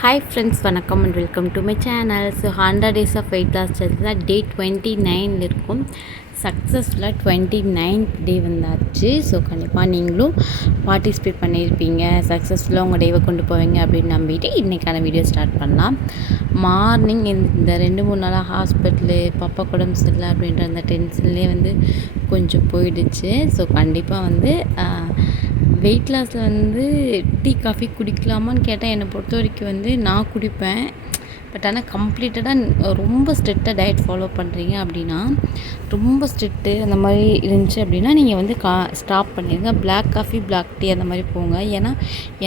Hi friends, வணக்கம் and welcome to my channel. So 100 days of weight loss சேலஞ்சில் day 29 இருக்கும். சக்ஸஸ்ஃபுல்லாக 29th டே வந்தாச்சு. ஸோ கண்டிப்பாக நீங்களும் பார்ட்டிசிபேட் பண்ணியிருப்பீங்க, சக்ஸஸ்ஃபுல்லாக உங்கள் டேவை கொண்டு போவீங்க அப்படின்னு நம்பிட்டு இன்றைக்கான வீடியோ ஸ்டார்ட் பண்ணலாம். மார்னிங் இந்த 2-3 நாளாக ஹாஸ்பிட்டலு பாப்பா உடம்பு சரியில்லை அப்படின்ற அந்த டென்ஷன்லேயே கொஞ்சம் போயிடுச்சு. ஸோ கண்டிப்பாக வெயிட் லாஸில் டீ காஃபி குடிக்கலாமான்னு கேட்டால் என்னை பொறுத்த வரைக்கும் நான் குடிப்பேன். பட் ஆனால் கம்ப்ளீட்டடாக ரொம்ப ஸ்ட்ரிக்டாக டயட் ஃபாலோ பண்ணுறீங்க அப்படின்னா, ரொம்ப ஸ்ட்ரிக்ட்டு அந்த மாதிரி இருந்துச்சு அப்படின்னா நீங்கள் ஸ்டாப் பண்ணிடுங்க. பிளாக் காஃபி, பிளாக் டீ அந்த மாதிரி போங்க. ஏன்னா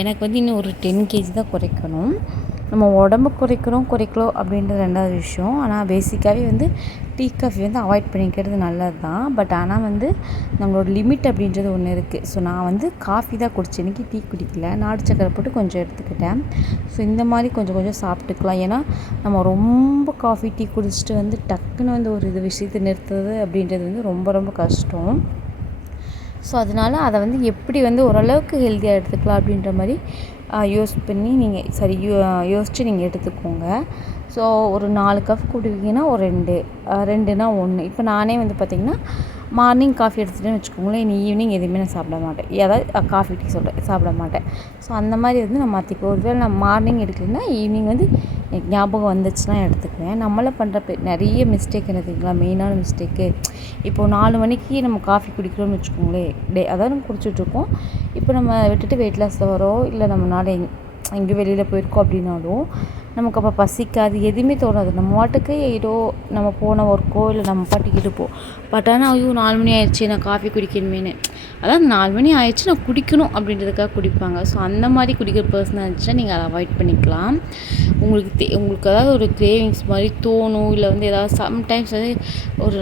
எனக்கு இன்னும் ஒரு 10 kg தான் குறைக்கணும். நம்ம உடம்பு குறைக்கலோ அப்படின்றது ரெண்டாவது விஷயம். ஆனால் பேசிக்காகவே டீ காஃபி அவாய்ட் பண்ணிக்கிறது நல்லது தான். பட் ஆனால் நம்மளோட லிமிட் அப்படின்றது ஒன்று இருக்குது. ஸோ நான் காஃபி தான் குடித்தேன், இன்றைக்கி டீ குடிக்கல. நாட்டு சக்கரை போட்டு கொஞ்சம் எடுத்துக்கிட்டேன். ஸோ இந்த மாதிரி கொஞ்சம் சாப்பிட்டுக்கலாம். ஏன்னா நம்ம ரொம்ப காஃபி டீ குடிச்சிட்டு டக்குன்னு ஒரு விஷயத்தை நிறுத்துறது அப்படின்றது ரொம்ப ரொம்ப கஷ்டம். ஸோ அதனால் அதை எப்படி ஓரளவுக்கு ஹெல்த்தியாக எடுத்துக்கலாம் அப்படின்ற மாதிரி யோசித்து நீங்கள் எடுத்துக்கோங்க. ஸோ ஒரு 4 கப் குடிப்பீங்கன்னா ஒரு 2னா 1. இப்போ நானே பார்த்திங்கன்னா மார்னிங் காஃபி எடுத்துகிட்டேன்னு வச்சுக்கோங்களேன், ஈவினிங் எதுவுமே நான் சாப்பிட மாட்டேன். ஏதாவது காஃபி டீ சாப்பிட மாட்டேன். ஸோ அந்த மாதிரி நான் மாற்றிக்குவேன். ஒருவேளை நான் மார்னிங் எடுக்கலைன்னா ஈவினிங் எனக்கு ஞாபகம் வந்துச்சுன்னா எடுத்துக்குவேன். நம்மளாம் பண்ணுற நிறைய மிஸ்டேக் என்ன தெரியுங்களா? மெயினான மிஸ்டேக்கு, இப்போது 4 மணிக்கு நம்ம காஃபி குடிக்கிறோம்னு வச்சுக்கோங்களேன், அதாவது நம்ம குடிச்சிட்ருக்கோம். இப்போ நம்ம விட்டுட்டு வெயிட் லாஸில் வரோம், இல்லை நம்ம எங்கேயும் வெளியில் போயிருக்கோம் அப்படின்னாலும் நமக்கு அப்போ பசிக்காது, எதுவுமே தோணாது. நம்ம பாட்டுக்கு ஏதோ நம்ம போன ஒர்க்கோ இல்லை நம்ம பாட்டுக்கு இருப்போம். பட் ஆனால் 4 மணி ஆயிடுச்சு, நான் காஃபி குடிக்கணுமேனு, அதாவது 4 மணி ஆயிடுச்சு நான் குடிக்கணும் அப்படின்றதுக்காக குடிப்பாங்க. ஸோ அந்த மாதிரி குடிக்கிற பர்சனாக இருந்துச்சுன்னா நீங்கள் அதை அவாய்ட் பண்ணிக்கலாம். உங்களுக்கு ஏதாவது ஒரு கிரேவிங்ஸ் மாதிரி தோணும், இல்லை ஏதாவது சம்டைம்ஸ் ஒரு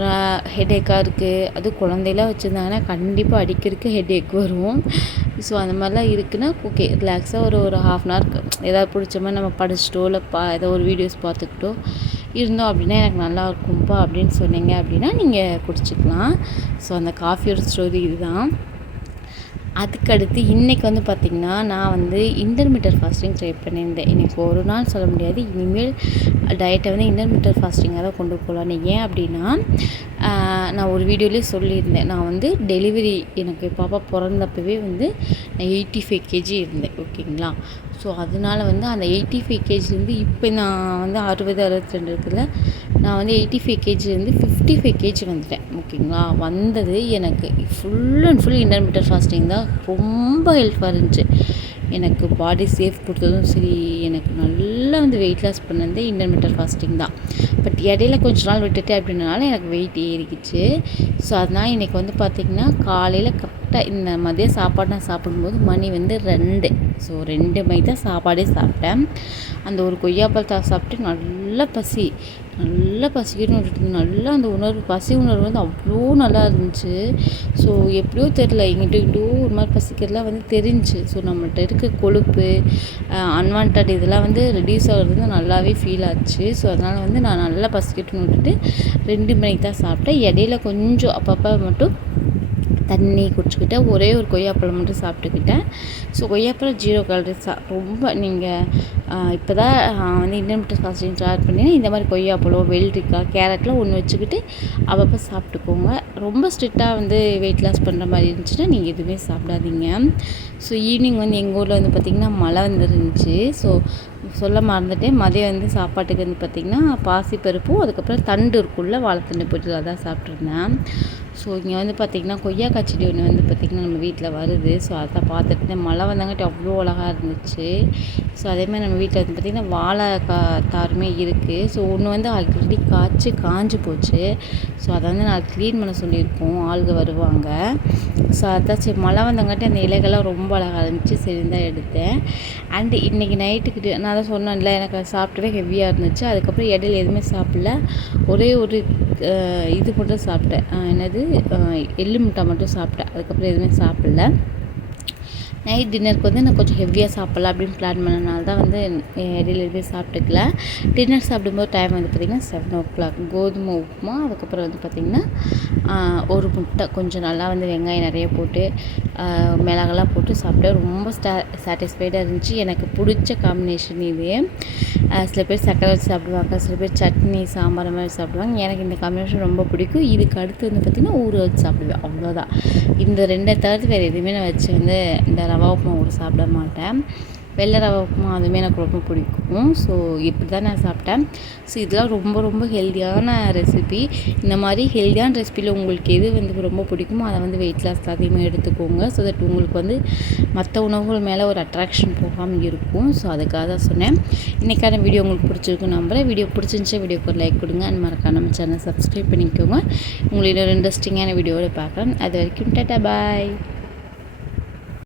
ஹெடேக்காக இருக்குது, அது குழந்தையெல்லாம் வச்சுருந்தாங்கன்னா கண்டிப்பாக அடிக்கிறதுக்கு ஹெடேக் வரும். ஸோ அந்த மாதிரிலாம் இருக்குன்னா ஓகே, ரிலாக்ஸாக ஒரு ½ hour ஏதாவது பிடிச்ச மாதிரி நம்ம படிச்சிட்டோ இல்லை ஏதோ ஒரு வீடியோஸ் பார்த்துக்கிட்டோ இருந்தோம் அப்படின்னா எனக்கு நல்லா இருக்கும்ப்பா அப்படின்னு சொன்னீங்க அப்படின்னா நீங்கள் குடிச்சிக்கலாம். ஸோ அந்த காஃபியோட ஸ்டோரி இதுதான். அதுக்கடுத்து இன்றைக்கி பார்த்திங்கன்னா நான் இன்டர்மீடியட் ஃபாஸ்டிங் ட்ரை பண்ணியிருந்தேன். எனக்கு ஒரு நாள் சொல்ல முடியாது, இனிமேல் டயட்டை இன்டர்மீடியட் ஃபாஸ்டிங்காக தான் கொண்டு போகலான்னு. ஏன் அப்படின்னா நான் ஒரு வீடியோலேயே சொல்லியிருந்தேன், நான் டெலிவரி எனக்கு பாப்பா பிறந்தப்பவே நான் 85 kg இருந்தேன். ஓகேங்களா? ஸோ அதனால் அந்த 85 kgலேருந்து இப்போ நான் 60-62 இருக்குல்ல, நான் 85 kgலேருந்து 55 kg வந்துட்டேன். ஓகேங்களா? வந்தது எனக்கு full and full intermediate fasting தான் ரொம்ப ஹெல்ப்ஃபுல்லாக இருந்துச்சு. எனக்கு பாடி சேஃப் கொடுத்ததும் சரி, எனக்கு நல்லா வெயிட் லாஸ் பண்ணது இன்டர்மீடியட் ஃபாஸ்டிங் தான். பட் இடையில கொஞ்ச நாள் விட்டுட்டு அப்படின்றனால எனக்கு வெயிட் ஏறிக்கிச்சு. ஸோ அதனால் இன்றைக்கி பார்த்திங்கன்னா காலையில் கரெக்டாக இந்த மதிய சாப்பாடு நான் சாப்பிடும்போது மணி 2. ஸோ 2 மணிக்கு தான் சாப்பாடே சாப்பிட்டேன். அந்த ஒரு கொய்யாப்பழத்தை சாப்பிட்டு நல்லா பசிக்கணும்னு விட்டுட்டு நல்லா அந்த பசி உணர்வு அவ்வளோ நல்லா இருந்துச்சு. ஸோ எப்படியோ தெரில, எங்கிட்ட ஒரு மாதிரி பசிக்கிறதுலாம் தெரிஞ்சு. ஸோ நம்மள்ட்ட இருக்க கொழுப்பு அன்வான்ட் இதெல்லாம் ரெடியூஸ் ஆகிறது நல்லாவே ஃபீல் ஆச்சு. ஸோ அதனால் நான் நல்லா பசிக்கட்டும்னு விட்டுட்டு 2 மணிக்கு தான் சாப்பிட்டேன். இடையில கொஞ்சம் அப்பப்போ மட்டும் தண்ணி குடிச்சிக்கிட்டேன். ஒரே ஒரு கொய்யாப்பழம் மட்டும் சாப்பிட்டுக்கிட்டேன். ஸோ கொய்யாப்பழம் 0 calories ரொம்ப நீங்கள் இப்போ தான் இன்டர்மீடியட் ஃபாஸ்டிங் ஸ்டார்ட் பண்ணிங்கன்னா இந்த மாதிரி கொய்யாப்பழம், வெள்ளரிக்காய், கேரட்லாம் ஒன்று வச்சுக்கிட்டு அப்பப்போ சாப்பிட்டுக்கோங்க. ரொம்ப ஸ்ட்ரிக்டாக வெயிட் லாஸ் பண்ணுற மாதிரி இருந்துச்சுன்னா நீங்கள் எதுவுமே சாப்பிடாதீங்க. ஸோ ஈவினிங் எங்கள் ஊரில் பார்த்திங்கன்னா மழை இருந்துச்சு. ஸோ சொல்ல மறந்துட்டேன், மதியம் சாப்பாட்டுக்கு பார்த்திங்கன்னா பாசிப்பருப்பும் அதுக்கப்புறம் தண்டு இருக்குள்ள வாழைத்தண்டு போட்டு அதான் சாப்பிட்ருந்தேன். ஸோ இங்கே பார்த்திங்கன்னா கொய்யாக்காய் செடி ஒன்று பார்த்திங்கன்னா நம்ம வீட்டில் வருது. ஸோ அதை பார்த்துட்டு மழை வந்தாங்காட்டி அவ்வளோ அழகாக இருந்துச்சு. ஸோ அதேமாதிரி நம்ம வீட்டில் பார்த்திங்கன்னா வாழைக்காய் தாருமே இருக்குது. ஸோ ஒன்று ஆல்ரெடி காஞ்சு போச்சு. ஸோ அதை நான் க்ளீன் பண்ண சொல்லியிருக்கோம், ஆளுங்க வருவாங்க. ஸோ அதான் சரி, மழை வந்தங்காட்டி அந்த இலைகள்லாம் ரொம்ப அழகாக இருந்துச்சு, சரி தான் எடுத்தேன். அண்டு இன்றைக்கி நைட்டுக்கு நான் தான் சொன்னேன்ல, எனக்கு சாப்பிட்டவே ஹெவியாக இருந்துச்சு. அதுக்கப்புறம் இடையில எதுவுமே சாப்பிடல, ஒரே ஒரு இது மட்டும் சாப்பிட்டேன், என்னது எள்ளு முட்டை மட்டும் சாப்பிட்டேன். அதுக்கப்புறம் எதுவுமே சாப்பிடல. நைட் டின்னருக்கு நான் கொஞ்சம் ஹெவியாக சாப்பிட்லாம் அப்படின்னு பிளான் பண்ணனால தான் இடையில எதுவுமே சாப்பிட்டுக்கல. டின்னர் சாப்பிடும்போது டைம் பார்த்திங்கன்னா 7 o'clock. கோதுமை உப்புமா, அதுக்கப்புறம் பார்த்திங்கன்னா ஒரு முட்டை கொஞ்சம் நல்லா வெங்காயம் நிறைய போட்டு மிளகெல்லாம் போட்டு சாப்பிட்டேன். ரொம்ப சாட்டிஸ்ஃபைடாக இருந்துச்சு. எனக்கு பிடிச்ச காம்பினேஷன் இது. சில பேர் சர்க்கரை வச்சு சாப்பிடுவாங்க, சில பேர் சட்னி சாம்பார் மாதிரி சாப்பிடுவாங்க. எனக்கு இந்த காம்பினேஷன் ரொம்ப பிடிக்கும். இதுக்கு அடுத்து வந்து பார்த்திங்கன்னா ஊற வச்சு சாப்பிடுவேன், அவ்வளோதான். இந்த 2 தவிர்த்து வேறு எதுவுமே நான் வச்சு வந்து இந்த ரவா உப்புமா கூட சாப்பிட மாட்டேன். வெள்ளை ரவை உப்புமா அதுவுமே எனக்கு ரொம்ப பிடிக்கும். ஸோ இப்படி தான் நான் சாப்பிட்டேன். ஸோ இதெல்லாம் ரொம்ப ரொம்ப ஹெல்த்தியான ரெசிபி. இந்த மாதிரி ஹெல்த்தியான ரெசிபியில் உங்களுக்கு எது வந்து ரொம்ப பிடிக்குமோ அதை வந்து வெயிட் லாஸ் அதிகமாக எடுத்துக்கோங்க. ஸோ தட் உங்களுக்கு வந்து மற்ற உணவுகள் மேலே ஒரு அட்ராக்ஷன் போகாமல் இருக்கும். ஸோ அதுக்காக தான் சொன்னேன். இன்றைக்கான வீடியோ உங்களுக்கு பிடிச்சிருக்குன்னு நம்புகிறேன். வீடியோ பிடிச்சிருந்துச்சா வீடியோக்கு ஒரு லைக் கொடுங்க. அண்ட் மறக்காம நம்ம சேனல் சப்ஸ்கிரைப் பண்ணிக்கோங்க. உங்களுக்கு இன்னொரு இன்ட்ரெஸ்டிங்கான வீடியோவோட பார்க்கலாம். அது வரைக்கும் டாடா பாய்.